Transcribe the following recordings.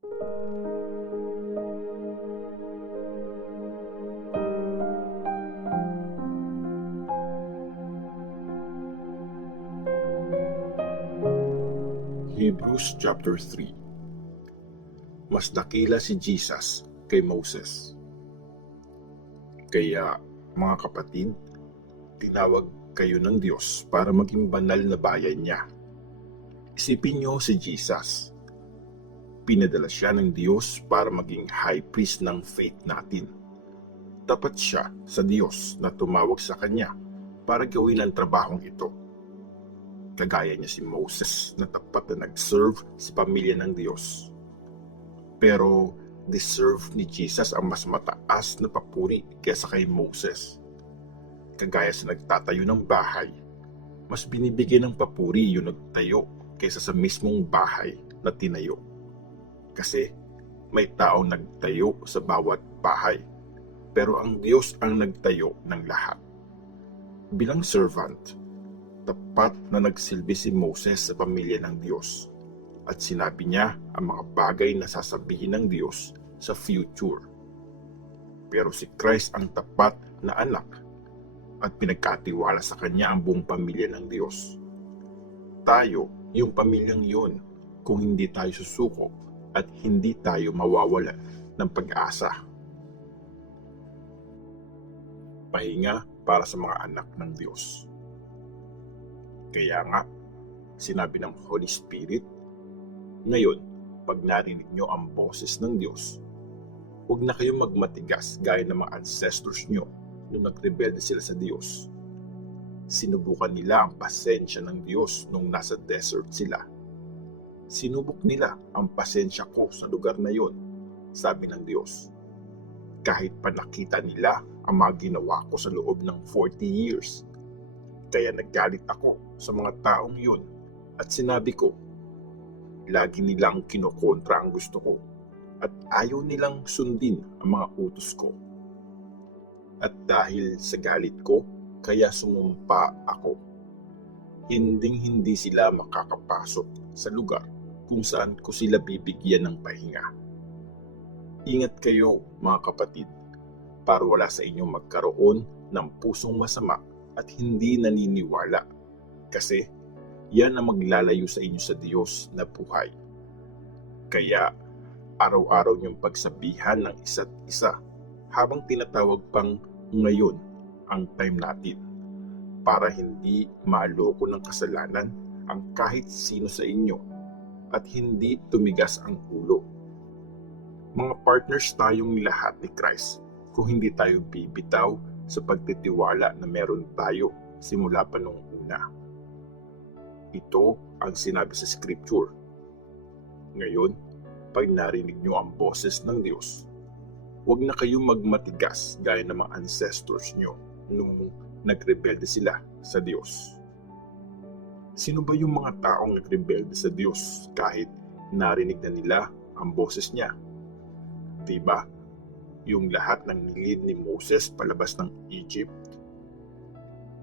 Hebrews chapter 3. Mas dakila si Jesus kay Moses. Kaya, mga kapatid, tinawag kayo ng Diyos para maging banal na bayan niya. Isipin niyo si Jesus. Pinadala siya ng Diyos para maging high priest ng faith natin. Tapat siya sa Diyos na tumawag sa kanya para gawin ang trabahong ito. Kagaya niya si Moses na tapat na nag-serve sa pamilya ng Diyos. Pero deserve ni Jesus ang mas mataas na papuri kaysa kay Moses. Kagaya sa nagtatayo ng bahay, mas binibigyan ng papuri yung nagtayo kaysa sa mismong bahay na tinayo. Kasi may taong nagtayo sa bawat bahay, pero ang Diyos ang nagtayo ng lahat. Bilang servant, tapat na nagsilbi si Moses sa pamilya ng Diyos at sinabi niya ang mga bagay na sasabihin ng Diyos sa future. Pero si Christ ang tapat na anak at pinagkatiwala sa kanya ang buong pamilya ng Diyos. Tayo, yung pamilyang yun, kung hindi tayo susuko at hindi tayo mawawalan ng pag-asa. Pahinga para sa mga anak ng Diyos. Kaya nga, sinabi ng Holy Spirit, ngayon, pag narinig nyo ang boses ng Diyos, huwag na kayong magmatigas gaya ng mga ancestors nyo nung nagrebelde sila sa Diyos. Sinubukan nila ang pasensya ng Diyos nung nasa desert sila. Sinubok nila ang pasensya ko sa lugar na yon, sabi ng Diyos. Kahit pa nakita nila ang mga ginawa ko sa loob ng 40 years. Kaya naggalit ako sa mga taong yun at sinabi ko, lagi nilang kinokontra ang gusto ko at ayaw nilang sundin ang mga utos ko. At dahil sa galit ko, kaya sumumpa ako. Hinding-hindi sila makakapasok sa lugar kung saan ko sila bibigyan ng pahinga. Ingat kayo, mga kapatid, para wala sa inyo magkaroon ng pusong masama at hindi naniniwala, kasi yan ang maglalayo sa inyo sa Diyos na buhay. Kaya araw-araw niyong pagsabihan ng isa't isa habang tinatawag pang ngayon ang time natin, para hindi maloko ng kasalanan ang kahit sino sa inyo at hindi tumigas ang ulo. Mga partners tayong lahat ni Christ kung hindi tayo bibitaw sa pagtitiwala na meron tayo simula pa nung una. Ito ang sinabi sa Scripture. Ngayon, pag narinig nyo ang boses ng Diyos, huwag na kayong magmatigas gaya ng mga ancestors nyo nung nagrebelde sila sa Diyos. Sino ba yung mga taong nagrebelde sa Diyos kahit narinig na nila ang boses niya? Diba? Yung lahat ng nilid ni Moses palabas ng Egypt.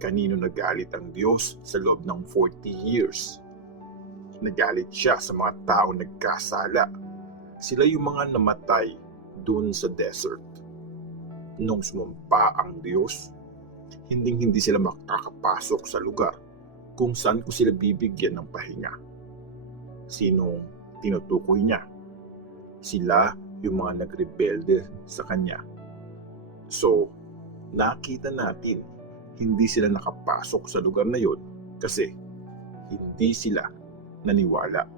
Kanino nagalit ang Diyos sa loob ng 40 years? Nagalit siya sa mga taong nagkasala. Sila yung mga namatay dun sa desert. Nung sumumpa ang Diyos, hindi sila makakapasok sa lugar kung saan ko sila bibigyan ng pahinga. Sinong tinutukoy niya? Sila yung mga nagrebelde sa kanya. So, nakita natin, hindi sila nakapasok sa lugar na yon kasi hindi sila naniwala.